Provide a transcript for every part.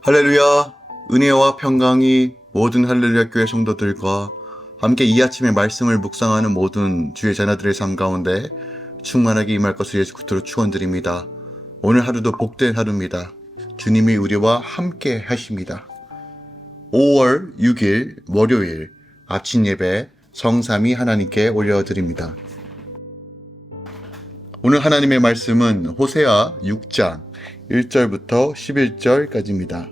할렐루야. 은혜와 평강이 모든 할렐루야 교회 성도들과 함께 이 아침에 말씀을 묵상하는 모든 주의 자녀들의 삶 가운데 충만하게 임할 것을 예수 그리스도로 축원드립니다. 오늘 하루도 복된 하루입니다. 주님이 우리와 함께 하십니다. 5월 6일 월요일 아침 예배 성삼위 하나님께 올려드립니다. 오늘 하나님의 말씀은 호세아 6장 1절부터 11절까지입니다.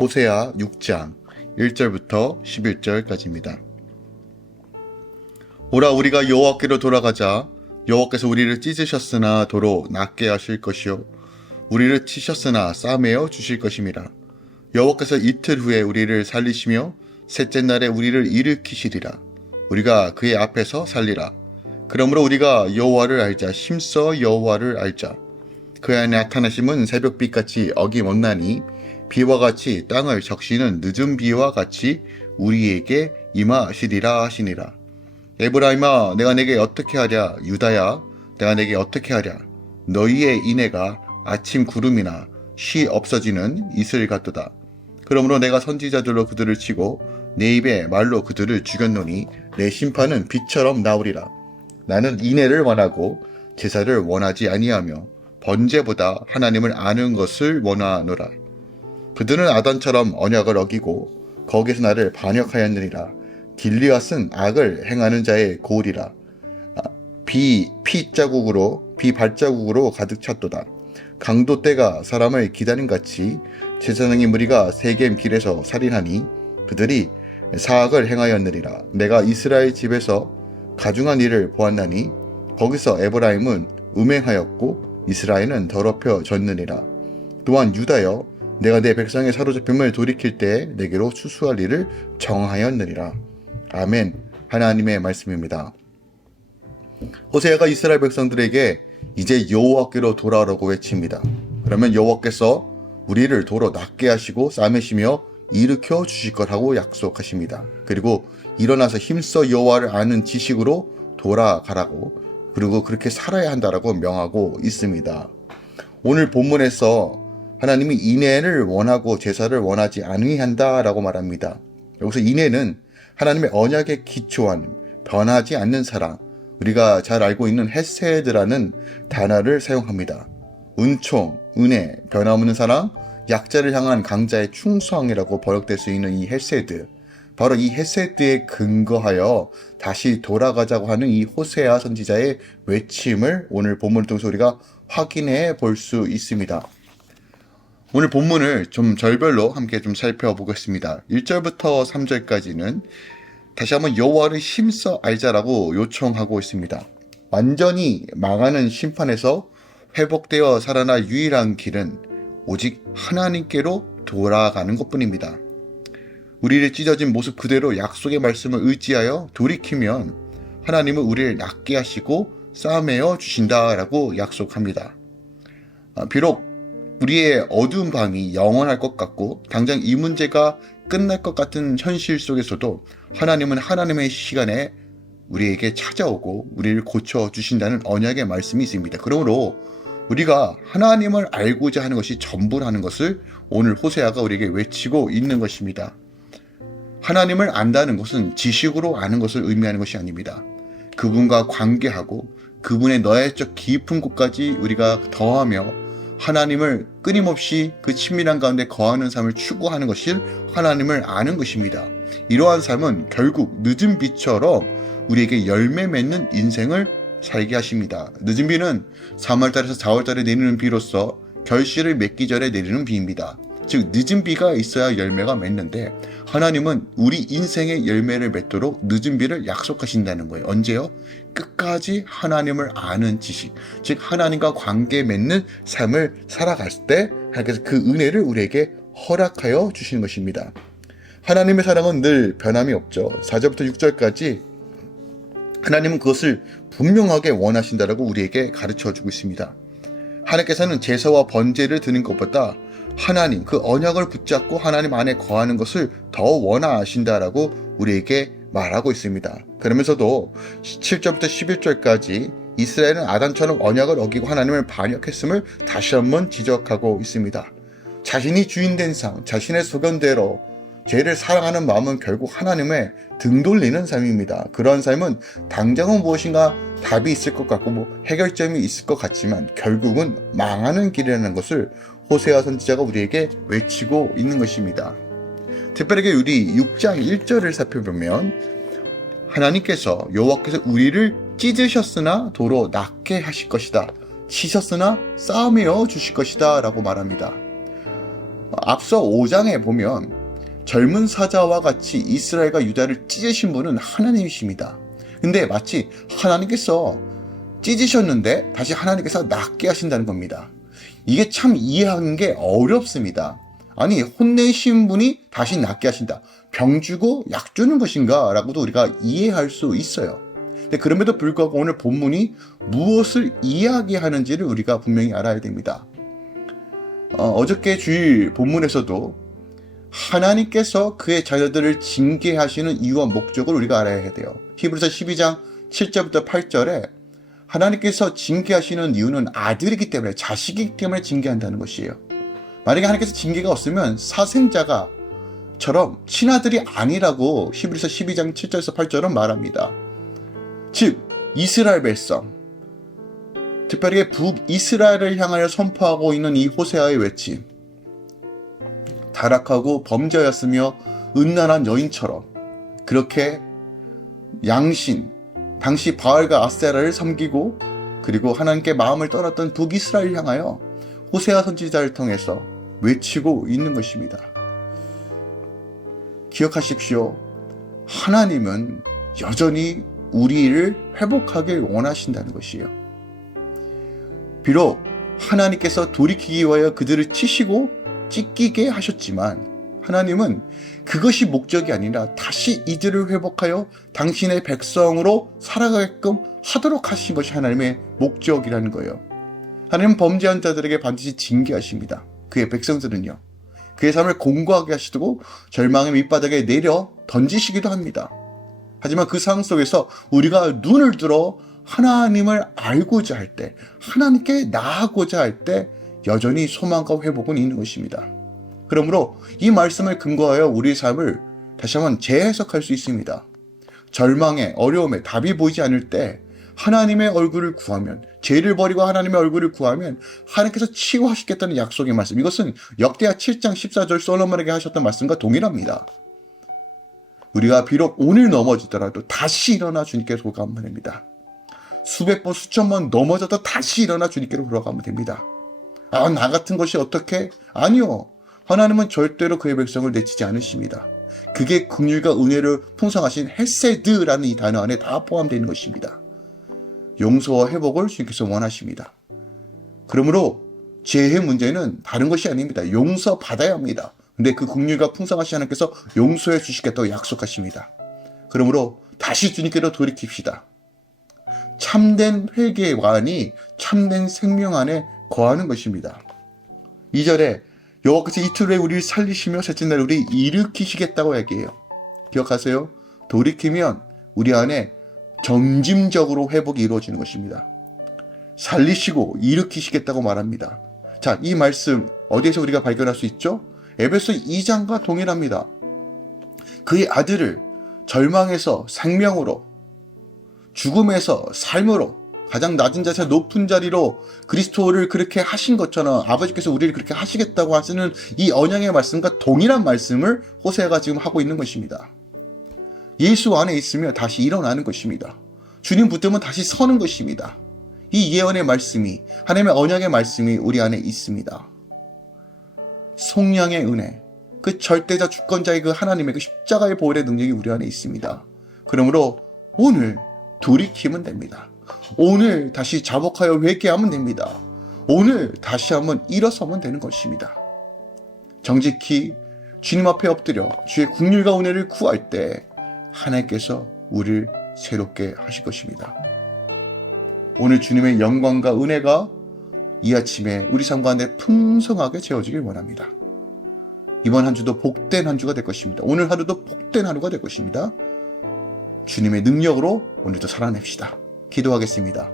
호세아 6장 1절부터 11절까지입니다. 오라 우리가 여호와께로 돌아가자. 여호와께서 우리를 찢으셨으나 도로 낫게 하실 것이요 우리를 치셨으나 싸매어 주실 것임이라. 여호와께서 이틀 후에 우리를 살리시며 셋째 날에 우리를 일으키시리라. 우리가 그의 앞에서 살리라. 그러므로 우리가 여호와를 알자. 힘써 여호와를 알자. 그의 나타나심은 새벽빛같이 어김없나니 비와 같이 땅을 적시는 늦은 비와 같이 우리에게 임하시리라 하시니라. 에브라임아 내가 내게 어떻게 하랴. 유다야 내가 내게 어떻게 하랴. 너희의 인애가 아침 구름이나 쉬 없어지는 이슬 같도다. 그러므로 내가 선지자들로 그들을 치고 내 입에 말로 그들을 죽였노니 내 심판은 빛처럼 나오리라. 나는 인애를 원하고 제사를 원하지 아니하며 번제보다 하나님을 아는 것을 원하노라. 그들은 아단처럼 언약을 어기고 거기서 나를 반역하였느니라. 길리앗은 악을 행하는 자의 고울이라. 비 발자국으로 가득 찼도다. 강도 떼가 사람을 기다린 같이 제사장의 무리가 세겜 길에서 살인하니 그들이 사악을 행하였느니라. 내가 이스라엘 집에서 가중한 일을 보았나니 거기서 에브라임은 음행하였고 이스라엘은 더럽혀졌느니라. 또한 유다여 내가 내 백성의 사로잡힘을 돌이킬 때 내게로 추수할 일을 정하였느니라. 아멘. 하나님의 말씀입니다. 호세아가 이스라엘 백성들에게 이제 여호와께로 돌아오라고 외칩니다. 그러면 여호와께서 우리를 도로 낫게 하시고 싸매시며 일으켜 주실 거라고 약속하십니다. 그리고 일어나서 힘써 여호와를 아는 지식으로 돌아가라고, 그리고 그렇게 살아야 한다라고 명하고 있습니다. 오늘 본문에서 하나님이 인애를 원하고 제사를 원하지 아니한다라고 말합니다. 여기서 인애는 하나님의 언약에 기초한 변하지 않는 사랑, 우리가 잘 알고 있는 헤세드라는 단어를 사용합니다. 은총, 은혜, 변함없는 사랑, 약자를 향한 강자의 충성이라고 번역될 수 있는 이 헤세드, 바로 이 헤세드에 근거하여 다시 돌아가자고 하는 이 호세아 선지자의 외침을 오늘 본문을 통해서 우리가 확인해 볼 수 있습니다. 오늘 본문을 좀 절별로 함께 좀 살펴보겠습니다. 1절부터 3절까지는 다시 한번 여호와를 힘써 알자라고 요청하고 있습니다. 완전히 망하는 심판에서 회복되어 살아날 유일한 길은 오직 하나님께로 돌아가는 것뿐입니다. 우리를 찢어진 모습 그대로 약속의 말씀을 의지하여 돌이키면 하나님은 우리를 낫게 하시고 싸매어 주신다라고 약속합니다. 비록 우리의 어두운 밤이 영원할 것 같고 당장 이 문제가 끝날 것 같은 현실 속에서도 하나님은 하나님의 시간에 우리에게 찾아오고 우리를 고쳐주신다는 언약의 말씀이 있습니다. 그러므로 우리가 하나님을 알고자 하는 것이 전부라는 것을 오늘 호세아가 우리에게 외치고 있는 것입니다. 하나님을 안다는 것은 지식으로 아는 것을 의미하는 것이 아닙니다. 그분과 관계하고 그분의 내적 깊은 곳까지 우리가 더하며 하나님을 끊임없이 그 친밀한 가운데 거하는 삶을 추구하는 것이 하나님을 아는 것입니다. 이러한 삶은 결국 늦은 비처럼 우리에게 열매 맺는 인생을 살게 하십니다. 늦은 비는 3월달에서 4월달에 내리는 비로서 결실을 맺기 전에 내리는 비입니다. 즉 늦은 비가 있어야 열매가 맺는데 하나님은 우리 인생의 열매를 맺도록 늦은 비를 약속하신다는 거예요. 언제요? 끝까지 하나님을 아는 지식, 즉 하나님과 관계 맺는 삶을 살아갈 때 하나님께서 그 은혜를 우리에게 허락하여 주시는 것입니다. 하나님의 사랑은 늘 변함이 없죠. 4절부터 6절까지 하나님은 그것을 분명하게 원하신다라고 우리에게 가르쳐주고 있습니다. 하나님께서는 제사와 번제를 드리는 것보다 하나님, 그 언약을 붙잡고 하나님 안에 거하는 것을 더 원하신다라고 우리에게 말하고 있습니다. 그러면서도 7절부터 11절까지 이스라엘은 아단처럼 언약을 어기고 하나님을 반역했음을 다시 한번 지적하고 있습니다. 자신이 주인된 삶, 자신의 소견대로 죄를 사랑하는 마음은 결국 하나님의 등 돌리는 삶입니다. 그러한 삶은 당장은 무엇인가 답이 있을 것 같고 해결점이 있을 것 같지만 결국은 망하는 길이라는 것을 호세아 선지자가 우리에게 외치고 있는 것입니다. 특별하게 우리 6장 1절을 살펴보면 하나님께서 여호와께서 우리를 찢으셨으나 도로 낫게 하실 것이다. 치셨으나 싸매어 주실 것이다 라고 말합니다. 앞서 5장에 보면 젊은 사자와 같이 이스라엘과 유다를 찢으신 분은 하나님이십니다. 근데 마치 하나님께서 찢으셨는데 다시 하나님께서 낫게 하신다는 겁니다. 이게 참 이해하는 게 어렵습니다. 아니, 혼내신 분이 다시 낫게 하신다. 병 주고 약 주는 것인가? 라고도 우리가 이해할 수 있어요. 근데 그럼에도 불구하고 오늘 본문이 무엇을 이야기하는지를 우리가 분명히 알아야 됩니다. 어저께 주일 본문에서도 하나님께서 그의 자녀들을 징계하시는 이유와 목적을 우리가 알아야 돼요. 히브리서 12장 7절부터 8절에 하나님께서 징계하시는 이유는 아들이기 때문에, 자식이기 때문에 징계한다는 것이에요. 만약에 하나님께서 징계가 없으면 사생자가처럼 친아들이 아니라고 히브리서 12장 7절에서 8절은 말합니다. 즉 이스라엘 백성, 특별히 북이스라엘을 향하여 선포하고 있는 이 호세아의 외침, 타락하고 범죄하였으며 음란한 여인처럼 그렇게 양신, 당시 바알과 아세라를 섬기고 그리고 하나님께 마음을 떠났던 북이스라엘을 향하여 호세아 선지자를 통해서 외치고 있는 것입니다. 기억하십시오. 하나님은 여전히 우리를 회복하길 원하신다는 것이에요. 비록 하나님께서 돌이키기 위하여 그들을 치시고 찢기게 하셨지만 하나님은 그것이 목적이 아니라 다시 이들을 회복하여 당신의 백성으로 살아가게끔 하도록 하신 것이 하나님의 목적이라는 거예요. 하나님은 범죄한 자들에게 반드시 징계하십니다. 그의 백성들은요, 그의 삶을 공고하게 하시고 절망의 밑바닥에 내려 던지시기도 합니다. 하지만 그 상황 속에서 우리가 눈을 들어 하나님을 알고자 할 때, 하나님께 나아가고자 할 때 여전히 소망과 회복은 있는 것입니다. 그러므로 이 말씀을 근거하여 우리의 삶을 다시 한번 재해석할 수 있습니다. 절망에, 어려움에 답이 보이지 않을 때 하나님의 얼굴을 구하면, 죄를 버리고 하나님의 얼굴을 구하면 하나님께서 치유하시겠다는 약속의 말씀, 이것은 역대하 7장 14절 솔로몬에게 하셨던 말씀과 동일합니다. 우리가 비록 오늘 넘어지더라도 다시 일어나 주님께로 돌아가면 됩니다. 수백 번, 수천 번 넘어져도 다시 일어나 주님께로 돌아가면 됩니다. 나 같은 것이 어떻게? 아니요. 하나님은 절대로 그의 백성을 내치지 않으십니다. 그게 긍휼과 은혜를 풍성하신 헤세드라는 이 단어 안에 다 포함되어 있는 것입니다. 용서와 회복을 주님께서 원하십니다. 그러므로 죄의 문제는 다른 것이 아닙니다. 용서받아야 합니다. 근데 그 긍휼과 풍성하신 하나님께서 용서해 주시겠다고 약속하십니다. 그러므로 다시 주님께로 돌이킵시다. 참된 회개의 완이 참된 생명 안에 거하는 것입니다. 2절에 여호와께서 이틀 후에 우리를 살리시며 셋째 날 우리 일으키시겠다고 얘기해요. 기억하세요? 돌이키면 우리 안에 점진적으로 회복이 이루어지는 것입니다. 살리시고 일으키시겠다고 말합니다. 자, 이 말씀 어디에서 우리가 발견할 수 있죠? 에베소 2장과 동일합니다. 그의 아들을 절망에서 생명으로, 죽음에서 삶으로, 가장 낮은 자세 높은 자리로 그리스도를 그렇게 하신 것처럼 아버지께서 우리를 그렇게 하시겠다고 하시는 이 언약의 말씀과 동일한 말씀을 호세아가 지금 하고 있는 것입니다. 예수 안에 있으면 다시 일어나는 것입니다. 주님 붙들면 다시 서는 것입니다. 이 예언의 말씀이, 하나님의 언약의 말씀이 우리 안에 있습니다. 속량의 은혜, 그 절대자 주권자의 그 하나님의 그 십자가의 보혈의 능력이 우리 안에 있습니다. 그러므로 오늘 돌이키면 됩니다. 오늘 다시 자복하여 회개하면 됩니다. 오늘 다시 한번 일어서면 되는 것입니다. 정직히 주님 앞에 엎드려 주의 긍휼과 은혜를 구할 때 하나님께서 우리를 새롭게 하실 것입니다. 오늘 주님의 영광과 은혜가 이 아침에 우리 삶 가운데 풍성하게 채워지길 원합니다. 이번 한 주도 복된 한 주가 될 것입니다. 오늘 하루도 복된 하루가 될 것입니다. 주님의 능력으로 오늘도 살아냅시다. 기도하겠습니다.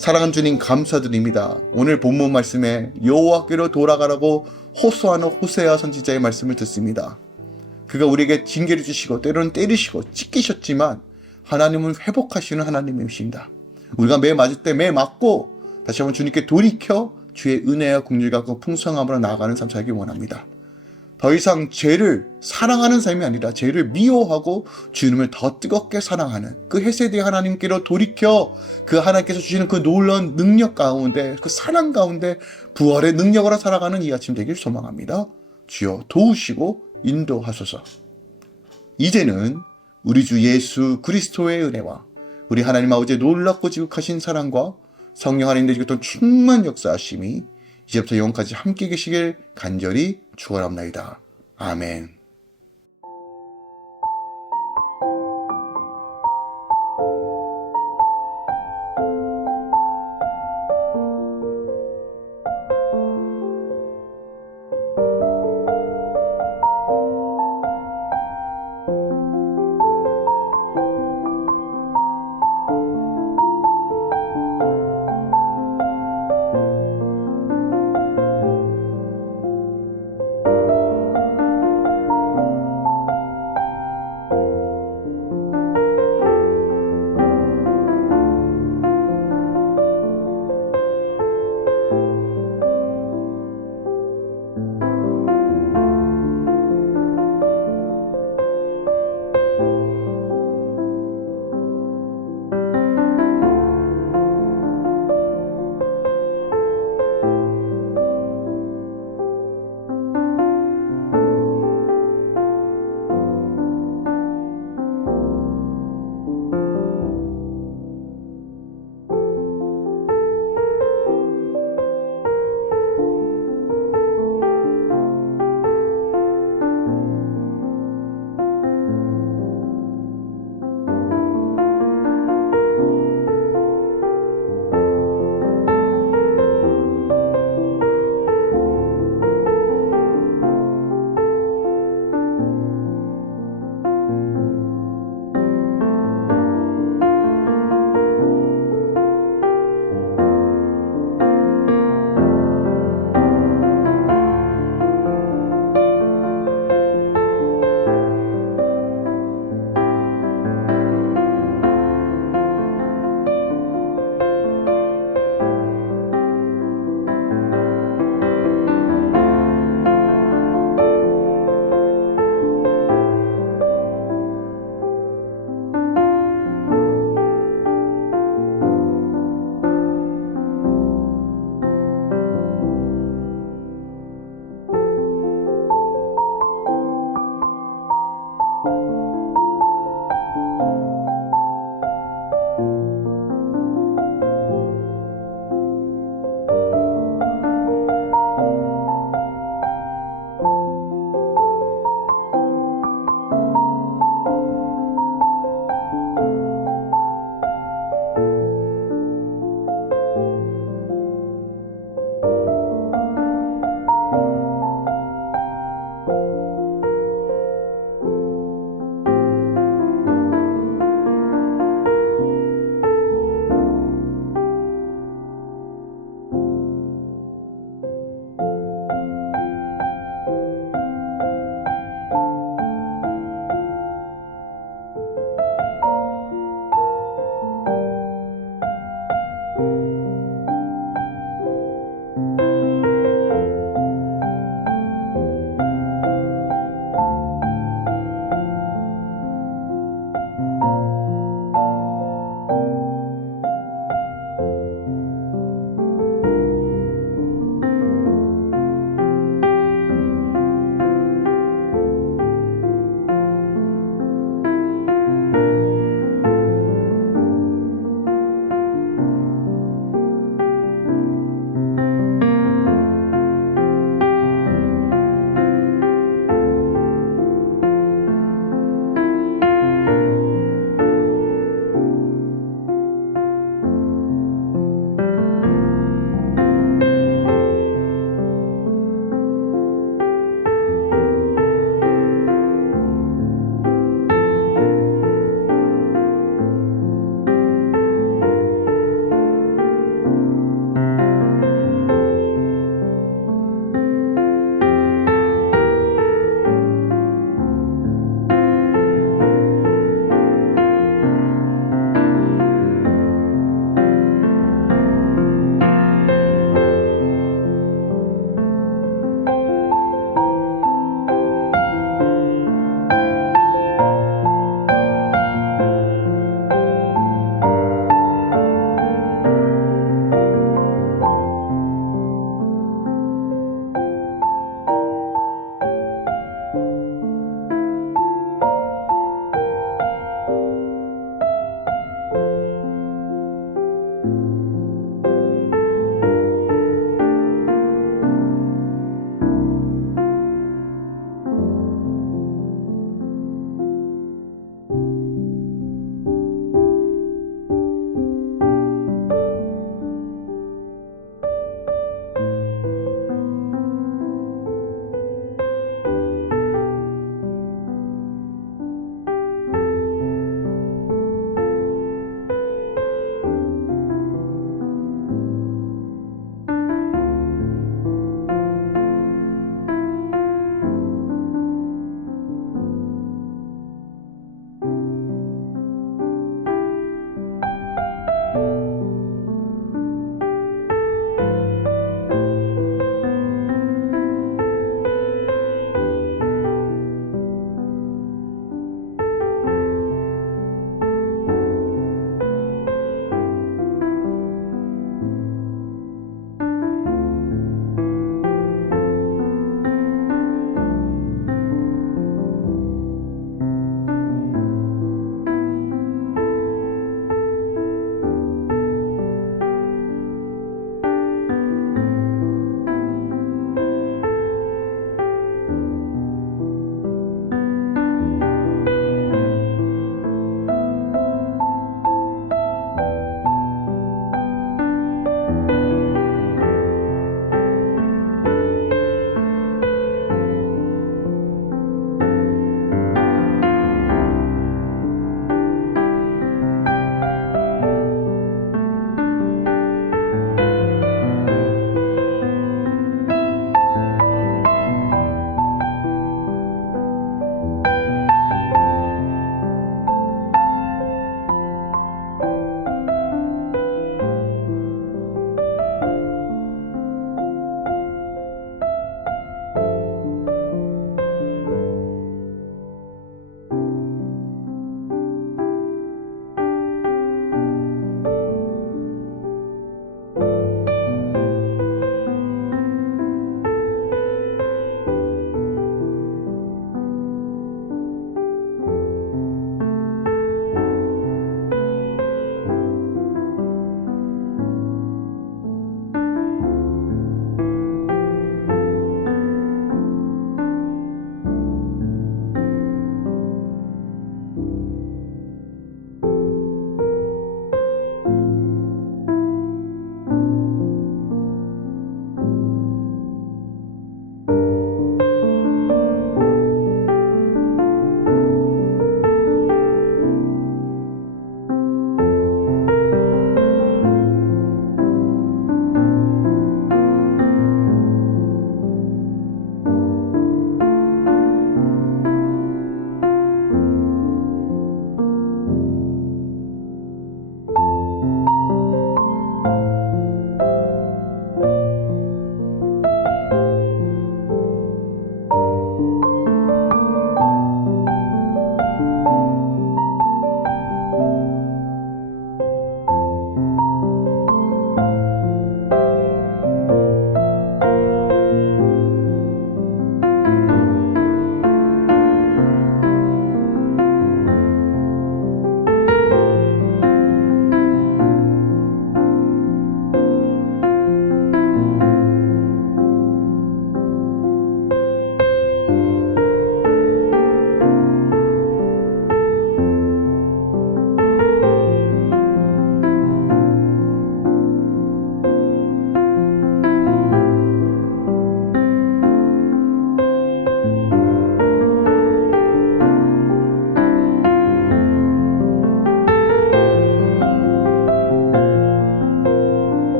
사랑하는 주님 감사드립니다. 오늘 본문 말씀에 여호와께로 돌아가라고 호소하는 호세아 선지자의 말씀을 듣습니다. 그가 우리에게 징계를 주시고 때로는 때리시고 찢기셨지만 하나님은 회복하시는 하나님이십니다. 우리가 매 맞을 때 매 맞고 다시 한번 주님께 돌이켜 주의 은혜와 긍휼과 그 풍성함으로 나아가는 삶 살기 원합니다. 더 이상 죄를 사랑하는 삶이 아니라 죄를 미워하고 주님을 더 뜨겁게 사랑하는 그 헤세드의 하나님께로 돌이켜 그 하나님께서 주시는 그 놀라운 능력 가운데 그 사랑 가운데 부활의 능력으로 살아가는 이 아침 되길 소망합니다. 주여 도우시고 인도하소서. 이제는 우리 주 예수 그리스도의 은혜와 우리 하나님 아버지의 놀랍고 지극하신 사랑과 성령 하나님의 어떤 충만 역사하심이 이제부터 영원까지 함께 계시길 간절히 축원합니다. 아멘.